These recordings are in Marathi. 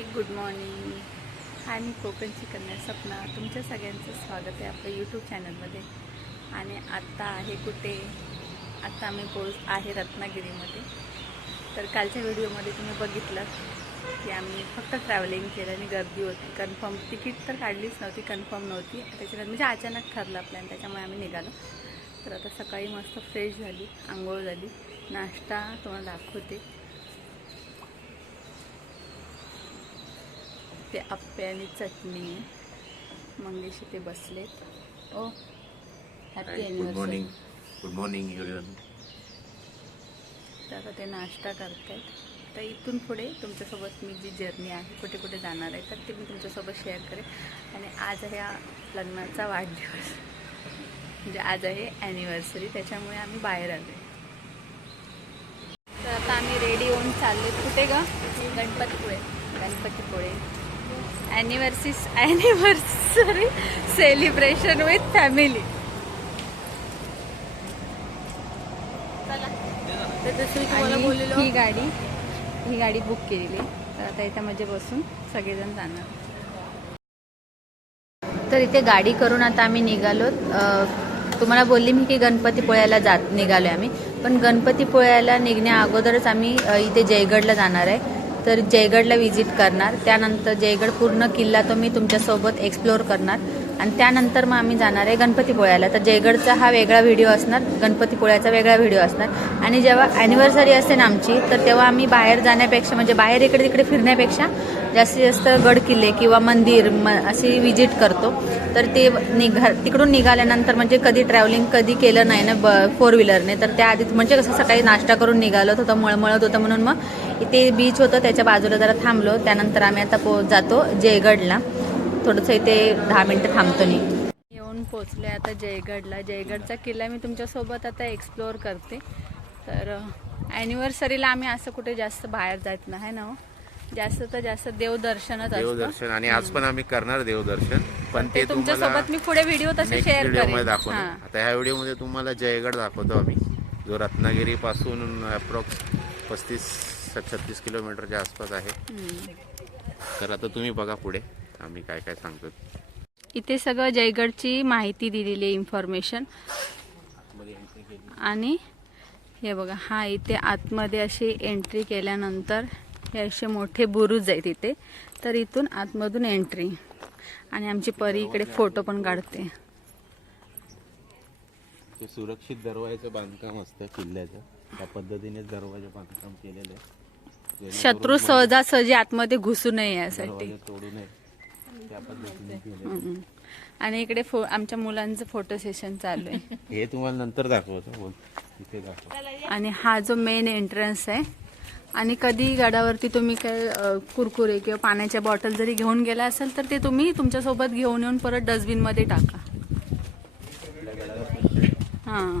हाय गुड मॉर्निंग हाय मी कोकणची कन्या सपना. तुमच्या सगळ्यांचं स्वागत आहे आपल्या यूट्यूब चॅनलमध्ये आणि आत्ता आहे कुठे? आत्ता आम्ही पोच आहे रत्नागिरीमध्ये. तर कालच्या व्हिडिओमध्ये तुम्ही बघितलं की आम्ही फक्त ट्रॅव्हलिंग केलं आणि गर्दी होती. कन्फर्म तिकीट तर काढलीच नव्हती कन्फर्म नव्हती. त्याच्यानंतर म्हणजे अचानक ठरला प्लॅन त्याच्यामुळे आम्ही निघालो. तर आता सकाळी मस्त फ्रेश झाली आंघोळ झाली. नाश्ता तुम्हाला दाखवते. ते आप्पे आणि चटणी मंगेशी ते बसलेत. ओ happy good morning good morning तर आता ते नाश्ता करतायत. तर इथून पुढे तुमच्यासोबत मी जी जर्नी आहे कुठे कुठे जाणार आहे तर ते मी तुमच्यासोबत शेअर करेन. आणि आज आहे हा लग्नाचा वाढदिवस. म्हणजे आज आहे ॲनिव्हर्सरी त्याच्यामुळे आम्ही बाहेर आलो तर आता आम्ही रेडी होऊन चाललो कुठे ग? Ganpatipule. Ganpatipule. Anniversary anniversary celebration with family ही गाडी ही गाडी बुक केलेली. तर आता याच्यामध्ये बसून सगळेजण जाणार. तर इथे गाडी करून आता आम्ही निघालो. तुम्हाला बोलली मी की गणपतीपुळ्याला जात निघालो आम्ही. पण गणपतीपुळ्याला निघण्या अगोदरच आम्ही इथे जयगडला जाणार आहे. तर जयगडला व्हिजिट करणार. त्यानंतर जयगड पूर्ण किल्ला तो मी तुमच्यासोबत एक्सप्लोअर करणार. आणि त्यानंतर मग आम्ही जाणार आहे गणपतीपुळ्याला. तर जयगडचा हा वेगळा व्हिडिओ असणार. गणपतीपुळ्याचा वेगळा व्हिडिओ असणार. आणि जेव्हा ॲनिव्हर्सरी असते ना आमची तर तेव्हा आम्ही बाहेर जाण्यापेक्षा म्हणजे बाहेर इकडे तिकडे फिरण्यापेक्षा जास्तीत जास्त गड किल्ले किंवा मंदिर म अशी व्हिजिट करतो. तर ते निघा तिकडून निघाल्यानंतर म्हणजे कधी ट्रॅव्हलिंग कधी केलं नाही ना ब फोर व्हीलरने तर त्याआधी म्हणजे कसं सकाळी नाश्ता करून निघालो होतं मळमळत होतं म्हणून मग इथे बीच होतं त्याच्या बाजूला जरा थांबलो. त्यानंतर आम्ही आता पो जातो जयगडला. थोडंसं इथे दहा मिनटं थांबतो नी येऊन पोचले आता जयगडला. जयगडचा किल्ला मी तुमच्यासोबत आता एक्सप्लोअर करते. तर ॲनिव्हर्सरीला आम्ही असं कुठे जास्त बाहेर जात नाही ना हो. जास्त तर जास्त देवदर्शनच देवदर्शन. आणि आज पण आम्ही करणार देवदर्शन. पण ते तुमच्यासोबत मी पुढे व्हिडिओ तसे शेअर करेन. हां. आता ह्या व्हिडिओमध्ये तुम्हाला जयगड दाखवतो आम्ही. जो रत्नागिरी पासून अप्रॉक्स पस्तीस छत्तीस किलोमीटरच्या आसपास आहे. तर आता तुम्ही बघा पुढे आम्ही काय काय सांगतो. इथे सगळं जयगडची माहिती दिलेली आहे इन्फॉर्मेशन आणि हे बघा हा इथे आतमध्ये अशी एंट्री केल्यानंतर हे असे मोठे बुरुज आहेत इथे. तर इथून आतमधून एंट्री आणि आमची परी इकडे फोटो पण काढते. ते सुरक्षित दरवाजाचं बांधकाम असतं किल्ल्याचं. त्या पद्धतीने दरवाजा बांधकाम केलेलं आहे शत्रू सहजासहजी आतमध्ये घुसू नये यासाठी. दरवाजा तोडू नये. त्या पद्धतीने केलेलं आहे. हम्म. आणि इकडे फो आमच्या मुलांचं फोटो सेशन चालू आहे. हे तुम्हाला नंतर दाखवतो. बोल. इथे दाखव. आणि हा जो मेन एंट्रन्स आहे आणि कधी गडावरती तुम्ही काय अ, कुरकुरे किंवा पाण्याच्या बॉटल जरी घेऊन गेला असेल तर ते तुम्ही तुमच्यासोबत घेऊन येऊन परत डस्टबिनमध्ये टाका. हां.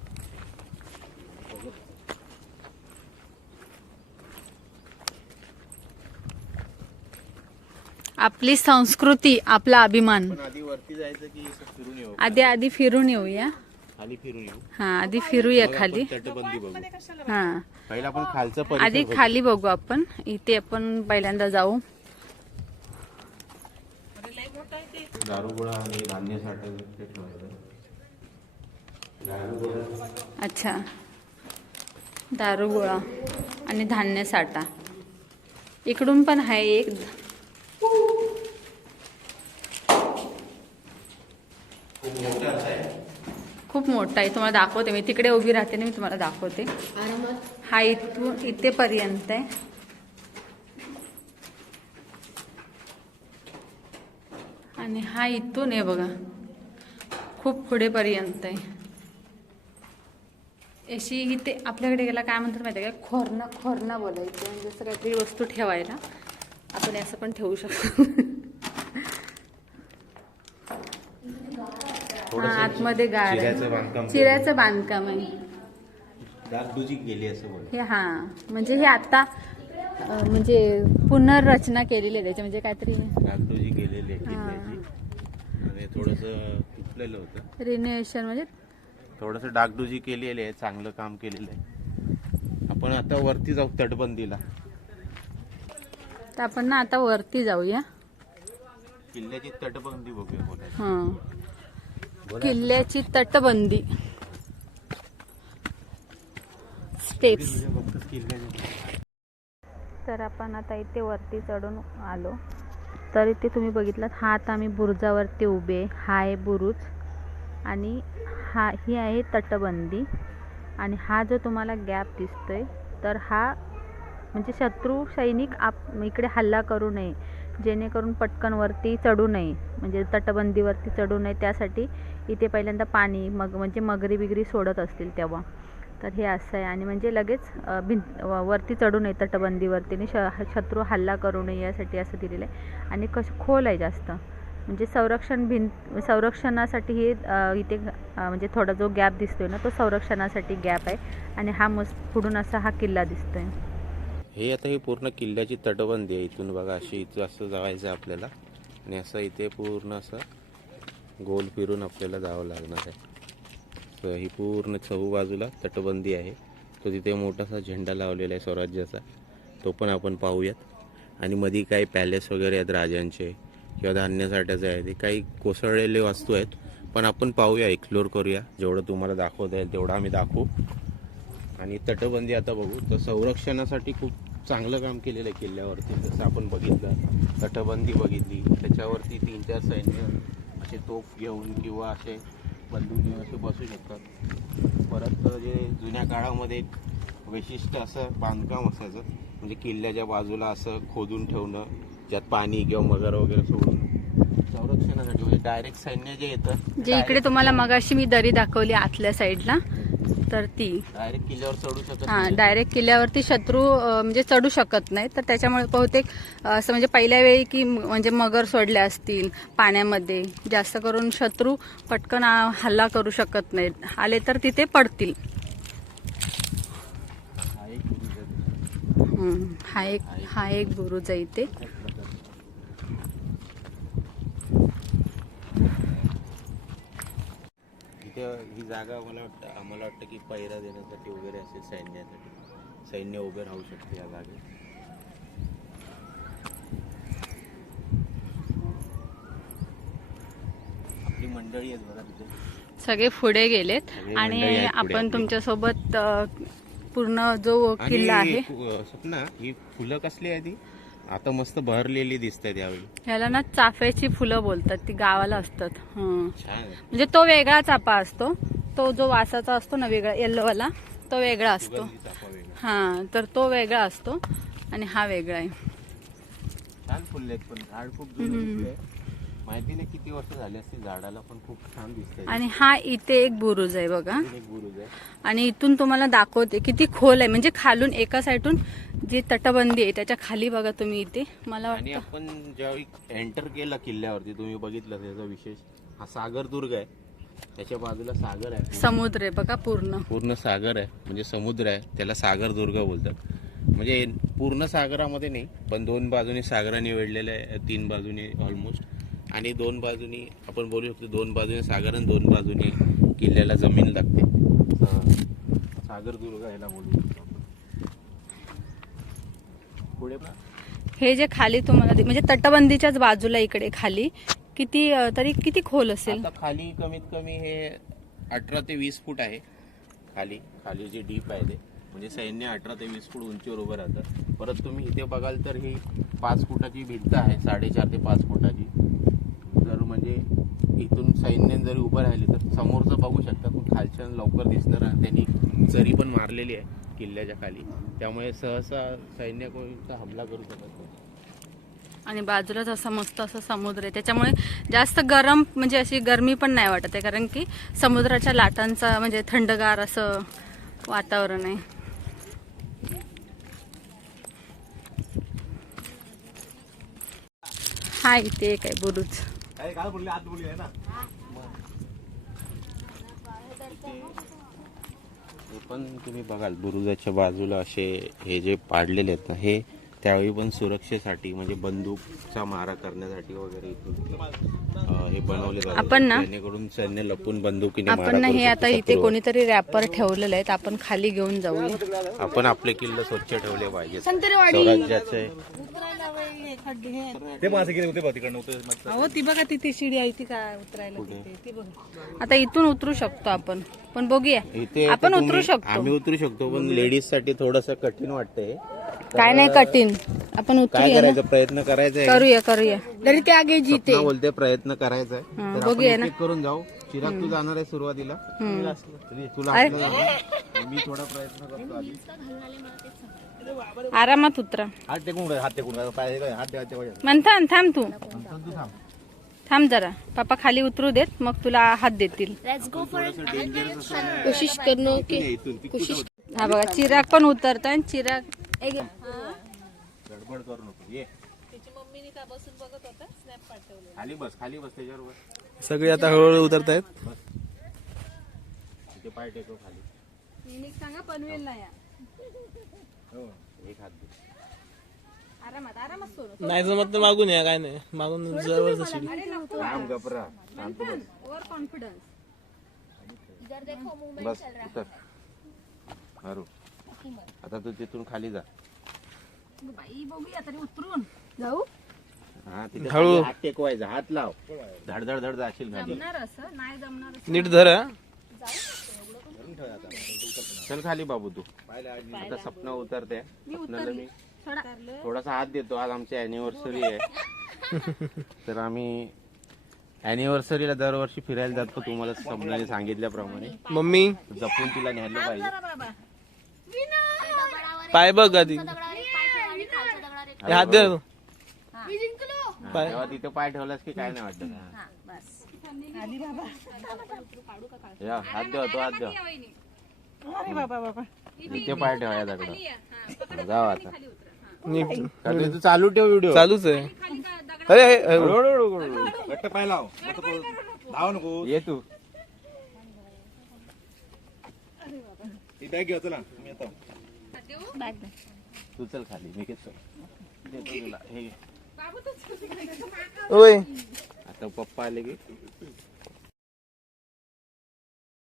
आपली संस्कृती आपला अभिमान. पण आधी वरती जायचं की फिरून येऊ? आधी आधी फिरून येऊया. खाली फिरून येऊ? हा आधी फिरूया मग खाली. आपण तटबंदी बघू. हा. पहिला आपण खालचं आधी बघू. खाली बघू आपण. इथे आपण पहिल्यांदा जाऊ. दारुगोळा आणि धान्य साठा ते ठेवायचं. दारुगोळा. अच्छा. दारू गोळा आणि धान्य साठा. इकडून पण आहे एक. खूप मोठा आहे. तुम्हाला दाखवते. मी तिकडे उभी राहते ना मी तुम्हाला दाखवते. हा इथून इथेपर्यंत आहे. आणि हा इथून आहे बघा. खूप पुढेपर्यंत आहे. अशी इथे आपल्याकडे गेला काय म्हणतात माहिती आहे का? खोरणं खोरणं बोलायचं. म्हणजे असं काहीतरी वस्तू ठेवायला. आपण असं पण ठेवू शकतो. थोडंसं आतमध्ये गाड चिऱ्याचं बांधकाम चिऱ्याचं बांधकाम आहे. डागडुजी गेली असं बोल हे हा म्हणजे हे आता अं, म्हणजे पुनर्रचना केलेली आहे त्याची म्हणजे काहीतरी डागडुजी गेलेली आहे किल्ल्याची आणि थोडंसं तुटलेलं होतं. रिनोव्हेशन म्हणजे? थोडंसं डागडुजी केलेली आहे चांगलं काम केलेलं आहे. आपण आता वरती जाऊ तटबंदीला. तर आपण ना आता वरती जाऊया. किल्ल्याची तटबंदी बघूया बोलायला हा. किल्ल्याची तटबंदी. स्टेप्स किल्ल्याची तर आपण आता इथे वरती चढून आलो. तर इथे तुम्ही बघितलात हा आता आम्ही बुरुजावरती उभे. हा आहे बुरुज आणि हा ही आहे तटबंदी. आणि हा जो तुम्हाला गॅप दिसतोय तर हा म्हणजे शत्रू सैनिक आप इकडे हल्ला करू नये. जेणेकरून पटकन वरती चढू नये. म्हणजे तटबंदीवरती चढू नये. त्यासाठी इथे पहिल्यांदा पाणी मग म्हणजे मगरी बिगरी सोडत असतील तेव्हा. तर हे असं आहे. आणि म्हणजे लगेच भिंत व- वरती चढू नये तटबंदीवरती. आणि श शत्रू हल्ला करू नये यासाठी असं दिलेलं आहे. आणि कश खोल आहे जास्त. म्हणजे संरक्षण भिंत संरक्षणासाठी हे इथे म्हणजे थोडा जो गॅप दिसतोय ना तो संरक्षणासाठी गॅप आहे. आणि हा मस्त पुढून असा हा किल्ला दिसतोय. हे आता ही पूर्ण किल्ल्याची तटबंदी आहे इथून बघा अशी इथं असं जायचं आहे आपल्याला. आणि असं इथे पूर्ण असं गोल फिरून आपल्याला जावं लागणार आहे. तर ही पूर्ण चहू बाजूला तटबंदी आहे. तो तिथे मोठासा झेंडा लावलेला आहे स्वराज्याचा. तो पण आपण पाहूयात. आणि मध्ये काही पॅलेस वगैरे आहेत राजांचे किंवा धान्यासाठ्याचे आहे ते. काही कोसळलेले वास्तू आहेत. पण आपण पाहूया एक्सप्लोर करूया. जेवढं तुम्हाला दाखवता येईल तेवढं आम्ही दाखवू. आणि तटबंदी आता बघू तर संरक्षणासाठी खूप चांगलं काम केलेलं आहे किल्ल्यावरती. जसं आपण बघितलं तटबंदी बघितली त्याच्यावरती तीन चार सैन्य असे तोफ घेऊन किंवा असे बंदूक घेऊन असे बसू शकतात. परत जे जुन्या काळामध्ये एक वैशिष्ट्य असं बांधकाम असायचं म्हणजे किल्ल्याच्या बाजूला असं खोदून ठेवणं ज्यात पाणी किंवा मगर वगैरे सोडून संरक्षणासाठी म्हणजे डायरेक्ट सैन्य जे येतं जे इकडे तुम्हाला मगाशी मी दरी दाखवली आतल्या साईडला तर ती डायरेक्ट किल्ल्यावर चढू शकत हा. डायरेक्ट किल्ल्यावरती शत्रू म्हणजे चढू शकत नाही. तर त्याच्यामुळे बहुतेक असं म्हणजे पहिल्या वेळी की म्हणजे मगर सोडल्या असतील पाण्यामध्ये जास्त करून शत्रू पटकन हल्ला करू शकत नाहीत. आले तर तिथे पडतील. हा हा एक हा एक बुरुज आहे इथे. इथे ही जागा मला वाटतं आम्हाला वाटतं की पैरा देण्यासाठी वगैरे असेल सैन्यासाठी सैन्य उभे राहू शकते या जागेत. आपली मंडळी आहेत बघा तिथे. सगळे पुढे गेलेत सगळे आणि मंडळी आहेत पुढे आपण आपली. तुमच्यासोबत अ, पूर्ण जो किल्ला आहे. स्वप्ना ही फुलं कसली आहे ती? आता मस्त बहरलेली दिसत आहेत यावेळी. ह्याला ना चाफ्याची फुलं बोलतात ती गावाला असतात. हं. छान. म्हणजे तो वेगळा चाफा असतो. तो जो वासाचा असतो ना वेगळा येल्लोवाला तो वेगळा असतो. सुगंधी चाफा वेगळा. हा तर तो वेगळा असतो आणि हा वेगळा आहे. छान फुलले आहेत पण झाड खूप जुनं दिसतंय माहिती नाही किती वर्ष झाली असतील झाडाला पण खूप छान दिसतंय. आणि हा इथे एक बुरुज आहे बघा. एक बुरुज आहे. आणि इथून तुम्हाला दाखवते किती खोल आहे. म्हणजे खालून एका साईडून जी तटबंदी आहे त्याच्याखाली बघा तुम्ही इथे. मला आणि वाटतं आपण ज्यावेळी एंटर केला किल्ल्यावरती तुम्ही बघितलं त्याचा विशेष. हा सागर दुर्ग आहे. त्याच्या बाजूला सागर आहे. समुद्र आहे बघा पूर्ण. पूर्ण सागर आहे. म्हणजे समुद्र आहे. त्याला सागर दुर्ग बोलतात. म्हणजे पूर्ण सागरामध्ये नाही पण दोन बाजूने सागराने वेढलेलं आहे तीन बाजूने ऑलमोस्ट आणि दोन बाजूनी आपण बोलू शकतो दोन बाजूने सागर आणि दोन बाजूने किल्ल्याला जमीन लागते. असं सागर दुर्ग याला बोलू शकतो पुढे हे जे खाली तुम्हाला म्हणजे तटबंदीच्याच बाजूला इकडे खाली किती तरी किती खोल असेल? आता खाली कमीत कमी हे अठरा ते वीस फूट आहे. खाली खाली जे डीप आहे ते. म्हणजे सैन्य अठरा ते वीस फूट उंचीवर उभं राहतं. परत तुम्ही इथे बघाल तर ही पाच फुटाची भिंत आहे साडेचार ते पाच फुटाची. म्हणजे इथून सैन्य जरी उभं राहिले तर समोरचं बघू शकता पण खालच्या लवकर दिसणार आहे. त्यांनी जरी पण मारलेली आहे किल्ल्याच्या खाली. त्यामुळे सहसा सैन्य कोणता हमला करू शकत नाही. आणि बाजूलाच असा मस्त असा समुद्र आहे. त्याच्यामुळे जास्त गरम म्हणजे अशी गरमी पण नाही वाटत आहे कारण की समुद्राच्या लाटांचा म्हणजे थंडगार असं वातावरण आहे. हा इथे एक आहे बुरुज. काय बोलले आत बोलले आहे ना? पण तुम्ही बघाल बुरुजाच्या बाजूला असे हे जे पाडलेले आहेत ना हे त्यावेळी पण सुरक्षेसाठी म्हणजे बंदूकचा मारा करण्यासाठी वगैरे इथून हे बनवले आपण ना- जेणेकरून सैन्य लपून बंदुकीने मारा आपण ना करू हे शकतो आता इथे शत्रूवर. कोणीतरी रॅपर ठेवलेलं आहे आपण खाली घेऊन जाऊया आपण आपले किल्ले स्वच्छ ठेवले पाहिजे स्वराज्याचे. अहो ती बघा तिथे शिडी आहे ती काय उतरायला तिथे ती बघा. आता इथून उतरू शकतो आपण. पण बघूया. इथे आता आपण उतरू तुम्ही- शकतो. आम्ही उतरू शकतो पण लेडीजसाठी थोडस कठीण वाटतंय. काय नाही कठीण. आपण काय उतरूया ना? करायचं? प्रयत्न करायचा आहे. करूया करूया. तरी ते आगे जीते. स्वप्ना बोलते प्रयत्न करायचा आहे. हा, तर आपण बघूया ना. एक-एक करून जाऊ. चिराग तू जाणार आहे सुरुवातीला. हम्म. तरी तुला आपलं जाणार. मी थोडा प्रयत्न करतो आधी. आरामात उतरा. हात टेकून हात टेकून पाय हात हात मंथन थांब तू थांब. जरा. पापा खाली उतरू देत मग तुला हात देतील. कोशिश करणं हा बघा चिराग पण उतरताय चिराग. गडबड करू नको ये. खाली बस खाली बस त्याच्यावर बस सगळे आता हळूहळू उतरत आहेत पाय खाली. सांगा पनवेल नाही हो एक हात दे. आरामात आरामात सोडू नाही जमत तर मागून या काय नाही. मागून जवळ शिडी राम गपरा शांत बस. ओव्हर कॉन्फिडन्स बस उतर. मारू. आता तू तिथून खाली जा. बाई बघूया तरी उतरून. जाऊ. हा तिथे हळू. खाली हात टेकवायचा हात लाव. धड धड धड जाशील खाली. जमणार असं नाही जमणार नीट धर हा. चल खाली बाबू तू. आता सपना उतरते. सपनाला मी थोडासा हात देतो. आज आमची अॅनिव्हर्सरी आहे. तर आम्ही अॅनिव्हर्सरीला दरवर्षी फिरायला जातो. तुम्हाला सपनाने सांगितल्याप्रमाणे. मम्मी. जपून तिला न्यायला पाहिजे. पाय बघ आधी. हे हात दे. तेव्हा तिथे पाय ठेवलास की काय नाही वाटत? या, हात देवा तो हात देवा अरे बाबा बाबा. इथे पाय ठेवा या दगडा जाऊ आता. चालू ठेव व्हिडिओ चालूच आहे. अरे हे, हे, ये तू. तू चल खाली. मी घेतो. देतो तुला. हे घे. ओय आता पप्पा आले की.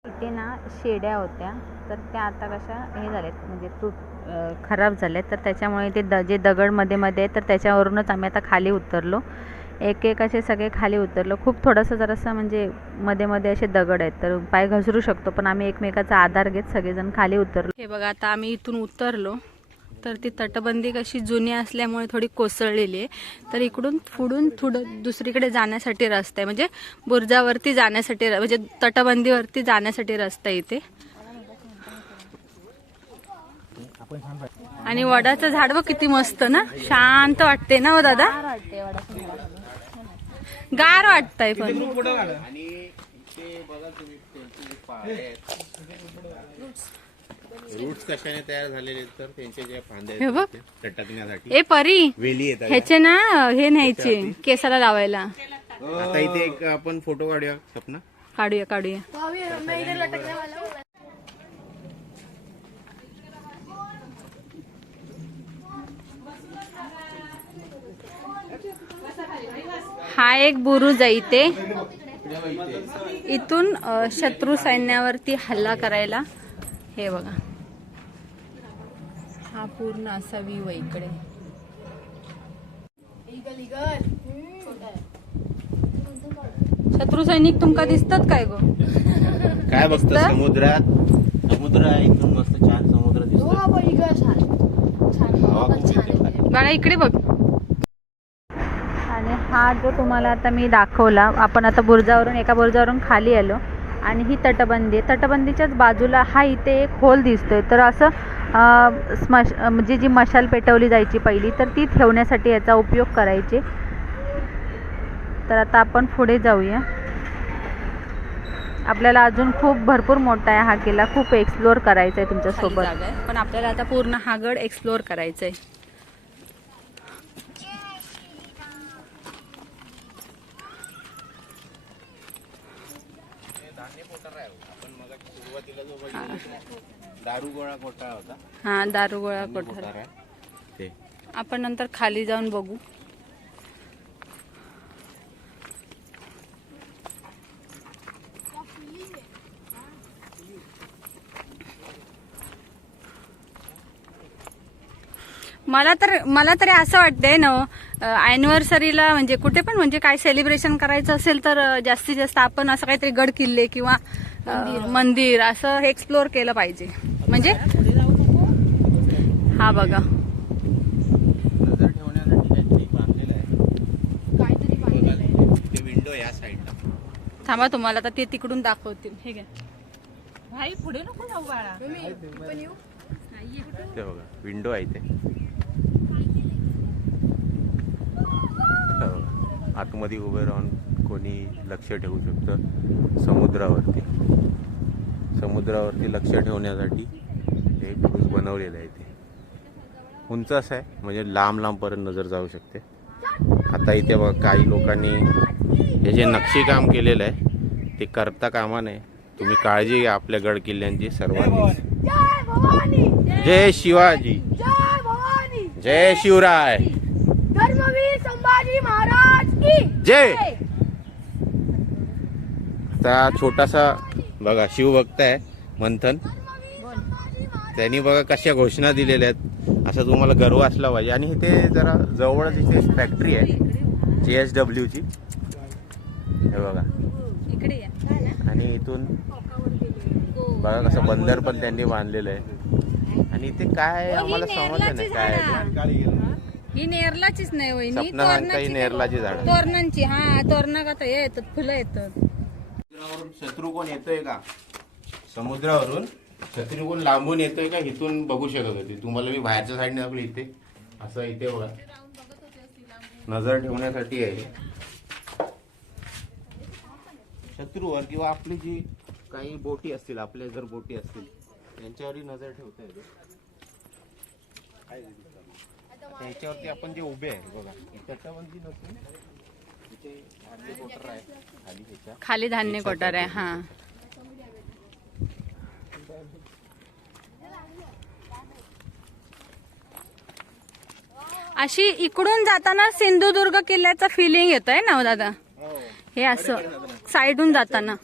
इथे ना शेड्या होत्या. तर त्या आता कशा हे झाल्यात. म्हणजे तू अं, खराब झाले. तर त्याच्यामुळे ते द जे दगडमध्ये मध्ये तर त्याच्यावरूनच आम्ही आता खाली उतरलो. एक एक असे सगळे खाली उतरलो. खूप थोडंसं जरासं म्हणजे मध्ये मध्ये असे दगड आहेत. तर पाय घसरू शकतो पण आम्ही एकमेकाचा आधार घेत सगळेजण खाली उतरलो. हे बघा आता आम्ही इथून उतरलो. तर ती तटबंदी कशी जुनी असल्यामुळे थोडी कोसळलेली आहे. तर इकडून फुडून थोडं दुसरीकडे जाण्यासाठी रस्ता आहे. म्हणजे बुर्जावरती जाण्यासाठी र- म्हणजे तटबंदीवरती जाण्यासाठी रस्ता इथे. आणि वडाचं झाड बघ किती मस्त ना? शांत वाटते ना हो दादा? गार वाटतंय पण. रूट्स कशाने तयार झालेले तर त्यांचे जे फांदे हे बघ. लटकण्यासाठी ए परी वेली येतात ह्याचे ना हे न्यायचे केसाला लावायला. आता इथे एक आपण फोटो काढूया सपना काढूया काढूया. हा एक बुरुज आहे इथे. इथून शत्रू सैन्यावरती हल्ला करायला. हे बघा. हा पूर्ण असा व्ह्यू आहे इकडे. शत्रू सैनिक तुमका दिसतात काय गो? काय बघतो समुद्रात. समुद्र एकदम मस्त छान समुद्र दिसतो खाली. बाळा इकडे बघ. हा जो तुम्हाला आता मी दाखवला आपण आता बुर्जावरून एका बुर्जावरून खाली आलो आणि ही तटबंदी आहे. तटबंदीच्याच बाजूला हा इथे एक होल दिसतो आहे तर असं स्मश म्हणजे जी मशाल पेटवली जायची पहिली तर ती ठेवण्यासाठी याचा उपयोग करायचे. तर आता आपण पुढे जाऊया. आपल्याला अजून खूप भरपूर मोठा आहे हा किल्ला. खूप एक्सप्लोअर करायचा आहे तुमच्यासोबत पण आपल्याला आता पूर्ण हा गड एक्सप्लोअर करायचा आहे आपण मग सुरुवातीला जो बघितला दारू गोळा घोटाळा होता. हा दारुगोळा कोठार ते. आपण नंतर खाली जाऊन बघू. मला तर मला तरी असं वाटतंय ना अॅनिव्हर्सरीला म्हणजे कुठे पण म्हणजे काय सेलिब्रेशन करायचं असेल तर जास्तीत जास्त आपण असं काहीतरी गड किल्ले किंवा मंदिर. असं एक्सप्लोर केलं पाहिजे. म्हणजे? हा बघा. नजर ठेवण्यासाठी काहीतरी बांधलेलं आहे. ते विंडो या साईडला थांबा तुम्हाला आता ते तिकडून दाखवतील. हे घ्या. भाई पुढे नको जाऊ बाळा. ते बघा विंडो आहे ते. आतमध्ये उभे राहून कोणी लक्ष ठेवू शकतं समुद्रावरती. समुद्रावरती लक्ष ठेवण्यासाठी हे बुरुज बनवलेलं आहे ते. उंच असं आहे म्हणजे लांब लांबपर्यंत नजर जाऊ शकते. आता इथे बघा काही लोकांनी हे जे नक्षीकाम केलेलं आहे ते करता कामा नये. तुम्ही काळजी घ्या आपल्या गड किल्ल्यांची सर्वांनी जय शिवाजी. जय शिवराय. संभाजी महाराज जय. आता छोटासा बघा शिवभक्त आहे मंथन. त्यांनी बघा कशा घोषणा दिलेल्या आहेत. असं तुम्हाला गर्व असला पाहिजे. आणि इथे जरा जवळच इथे फॅक्टरी आहे जे एस डब्ल्यूची हे बघा. आणि इथून बघा कसं बंदर पण त्यांनी बांधलेलं आहे. आणि इथे काय आम्हाला समजलं नाही. काय. ही नेरलाचीच नाही वहिनी ही नेरलाची झाड. तोरणांची हा तोरणा हे येतात फुलं येतात. शत्रू कोण येतोय का? समुद्रावरून शत्रू कोण लांबून येतोय का? इथून बघू शकत होते. तुम्हाला मी बाहेरच्या साईडने दाखवलं इथे. असं इथे बघा. नजर ठेवण्यासाठी आहे. शत्रूवर किंवा आपली जी काही बोटी असतील आपल्या जर बोटी असतील त्यांच्यावरही नजर ठेवता येते. त्याच्यावरती आपण जे उभे आहे बघा तटबंदी नसून इथे धान्य कोटर आहे. खाली खाली हा अशी इकडून जाताना सिंधुदुर्ग किल्ल्याचं फिलिंग येत आहे ना हो दादा? हे. असं साईडून जाताना.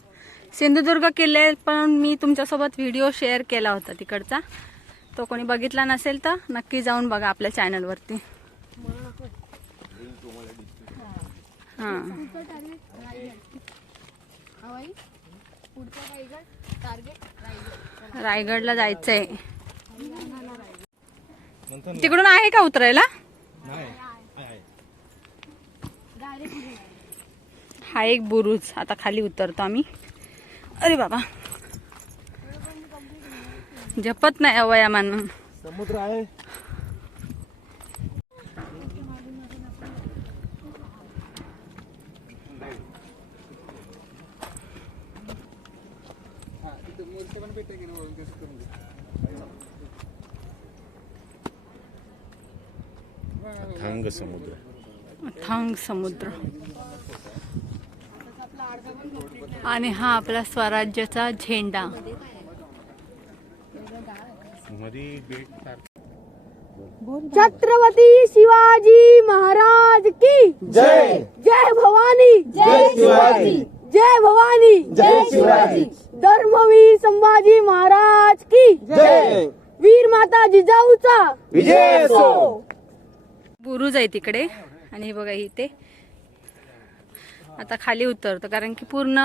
सिंधुदुर्ग किल्ले पण मी तुमच्यासोबत व्हिडिओ शेअर केला होता तिकडचा. तो कोणी बघितला नसेल तर नक्की जाऊन बघा आपल्या चॅनलवरती हां. रायगडला जायचंय. तिकडून आहे का उतरायला? हा एक बुरुज आता खाली उतरतो आम्ही. अरे बाबा. झपत नाही अवयामान समुद्र आहे. थांग समुद्र. थांग समुद्र. आणि हा आपला स्वराज्याचा झेंडा. छत्रपती शिवाजी महाराज की जय. जय भवानी. जय शिवाजी. जय भवानी। जय शिवाजी। धर्मवीर संभाजी महाराज की। जय। वीर माता जिजाऊचा विजय असो। बुरुज आहे तिकडे. आणि हे बघा इथे. आता खाली उतरतो कारण की पूर्ण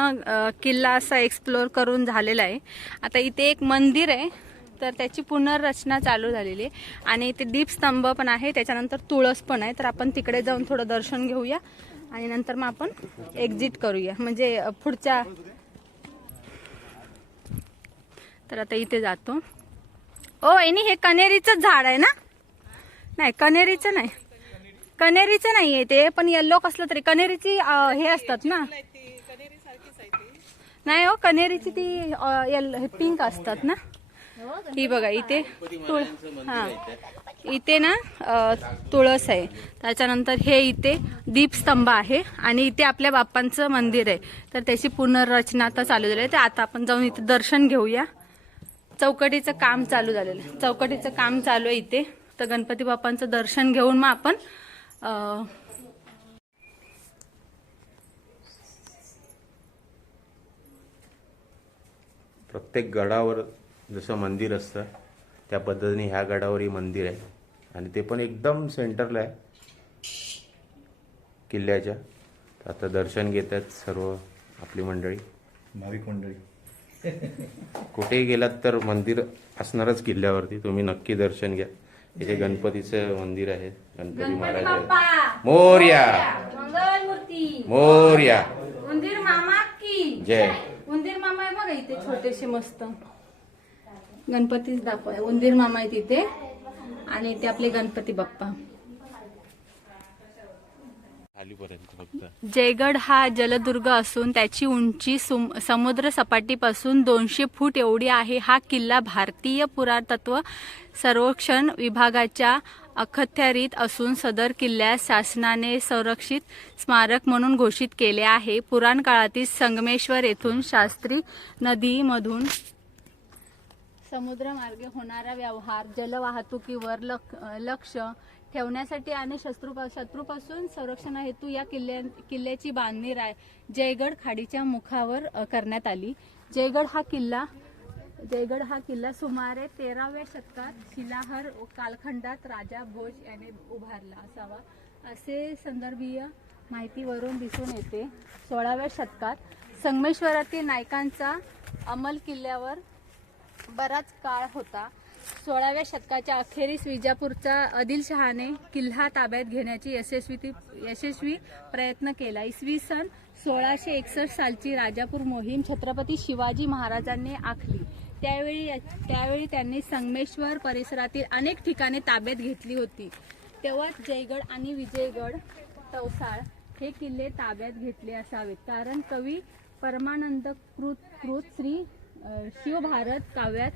किल्ला असा एक्सप्लोर करून झालेला आहे. आता इथे एक मंदिर आहे तर त्याची पुनर्रचना चालू झालेली आहे. आणि इथे दीपस्तंभ पण आहे त्याच्यानंतर तुळस पण आहे. तर आपण तिकडे जाऊन थोडं दर्शन घेऊया. आणि नंतर मग आपण एक्झिट करूया. म्हणजे पुढच्या तर आता इथे जातो. ओ एनी हे कनेरीचं झाड आहे ना? नाही कनेरीचं नाही. कनेरीचं नाही आहे ते पण येल्लो कसलं तरी. कनेरीची हे असतात ना? नाही हो कनेरीची ती येल्लो पिंक असतात ना? ही बघा इथे. तुळ हा. इथे ना तुळस आहे. त्याच्यानंतर हे इथे दीपस्तंभ आहे आणि इथे आपल्या बाप्पांचं मंदिर आहे. तर त्याची पुनर्रचना आता चालू झाली आहे. तर आता आपण जाऊन इथे दर्शन घेऊया. चौकटीचं काम चालू झालेलं आहे. चौकटीचं काम चालू आहे इथे. तर गणपती बाप्पांचं दर्शन घेऊन मग आपण प्रत्येक गडावर जसं मंदिर असतं त्या पद्धतीने ह्या गडावरही मंदिर आहे. आणि ते पण एकदम सेंटरला आहे. किल्ल्याच्या. आता दर्शन घेत आहेत सर्व आपली मंडळी. भाविक मंडळी. कुठेही गेलात तर मंदिर असणारच किल्ल्यावरती. तुम्ही नक्की दर्शन घ्या. इथे गणपतीचं मंदिर आहे. गणपती महाराज. मोरया. मोरया. उंदीर मामा की. जय. उंदीर मामा आहे बघा इथे छोटेसे मस्त. गणपतीच दाखव उंदीर मामा आहे तिथे आणि इथे आपले गणपती बाप्पा. जयगड हा जलदुर्ग असून त्याची उंची सुम- समुद्र सपाटीपासून दोनशे फूट एवढी आहे. हा किल्ला भारतीय पुरातत्व सर्वेक्षण विभागाच्या अखत्यारीत असून सदर किल्ल्यास शासनाने संरक्षित स्मारक म्हणून घोषित केले आहे. पुराण काळातील संगमेश्वर येथून शास्त्री नदीमधून समुद्रमार्गे होणारा व्यवहार जलवाहतुकीवर लक- लक्ष ठेवण्यासाठी आणि शत्रू शत्रूपासून संरक्षण हेतू या किल्ल्या किल्ल्याची बांधणी राय जयगड खाडीच्या मुखावर करण्यात आली. जयगड हा किल्ला जयगड हा किल्ला सुमारे तेराव्या शतकात शिलाहर कालखंडात राजा भोज याने उभारला असावा असे संदर्भीय माहितीवरून दिसून येते. सोळाव्या शतकात संगमेश्वरातील नायकांचा अमल किल्ल्यावर बराच काळ होता. सोळाव्या शतकाच्या अखेरीस विजापूरचा आदिलशहाने किल्ला ताब्यात घेण्याची यशस्वी यशस्वी प्रयत्न केला. इसवी सन सोळाशे एकसष्ट सालची राजापूर मोहीम छत्रपती शिवाजी महाराजांनी आखली. त्यावेळी त्यावेळी त्यांनी संगमेश्वर परिसरातील अनेक ठिकाणे ताब्यात घेतली होती. तेव्हाच जयगड आणि विजयगड तवसाळ हे किल्ले ताब्यात घेतले असावेत. कारण कवी परमानंद कृत कृत श्री शिवभारत काव्यात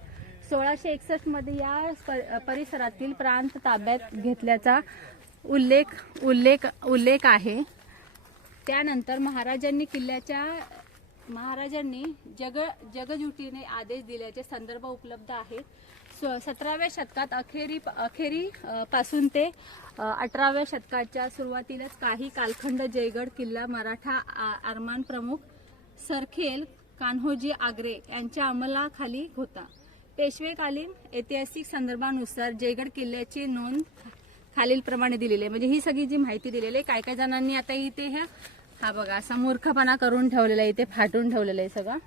सोळाशे एकसष्टमध्ये या परिसरातील प्रांत ताब्यात घेतल्याचा उल्लेख उल्लेख उल्लेख आहे. त्यानंतर महाराजांनी किल्ल्याच्या महाराजांनी जग जगजुटीने आदेश दिल्याचे संदर्भ उपलब्ध आहेत. स- सतराव्या शतकात अखेरी अखेरी पासून ते अठराव्या शतकाच्या सुरुवातीलाच काही कालखंड जयगड किल्ला मराठा आ- आरमान प्रमुख सरखेल कान्होजी आग्रे यांच्या अंमलाखाली होता. पेशवेकालीन ऐतिहासिक संदर्भानुसार जयगड किल्ल्याची नोंद खालीलप्रमाणे दिलेली आहे. म्हणजे ही सगळी जी माहिती दिलेली आहे काय काय जणांनी आता इथे ह्या हा बघा असा मूर्खपणा करून ठेवलेला आहे इथे फाटून ठेवलेलं आहे सगळं.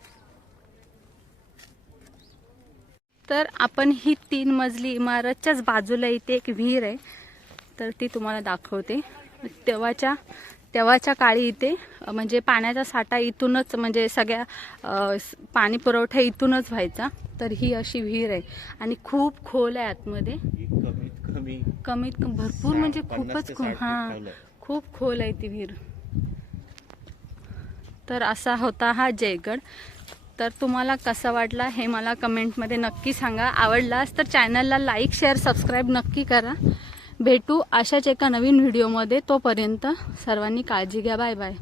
तर आपण ही तीन मजली इमारतच्याच बाजूला इथे एक विहीर आहे. तर ती तुम्हाला दाखवते. तेव्हाच्या तेव्हाच्या काळी इथे म्हणजे पाण्याचा साठा इथूनच म्हणजे सगळ्या पाणी पुरवठा इथूनच व्हायचा. तर ही अशी विहीर आहे. आणि खूप खोल आहे आतमध्ये. कमीत कमी भरपूर म्हणजे खूपच हा. खूप खोल आहे ती विहीर. तर असा होता हा जयगड. तर तुम्हाला कसा वाटला हे मला कमेंटमध्ये नक्की सांगा. आवडलास तर चॅनलला लाईक शेअर सबस्क्राईब नक्की करा. भेटू अशाच एका नवीन व्हिडिओमध्ये. तोपर्यंत सर्वांनी काळजी घ्या. Bye bye.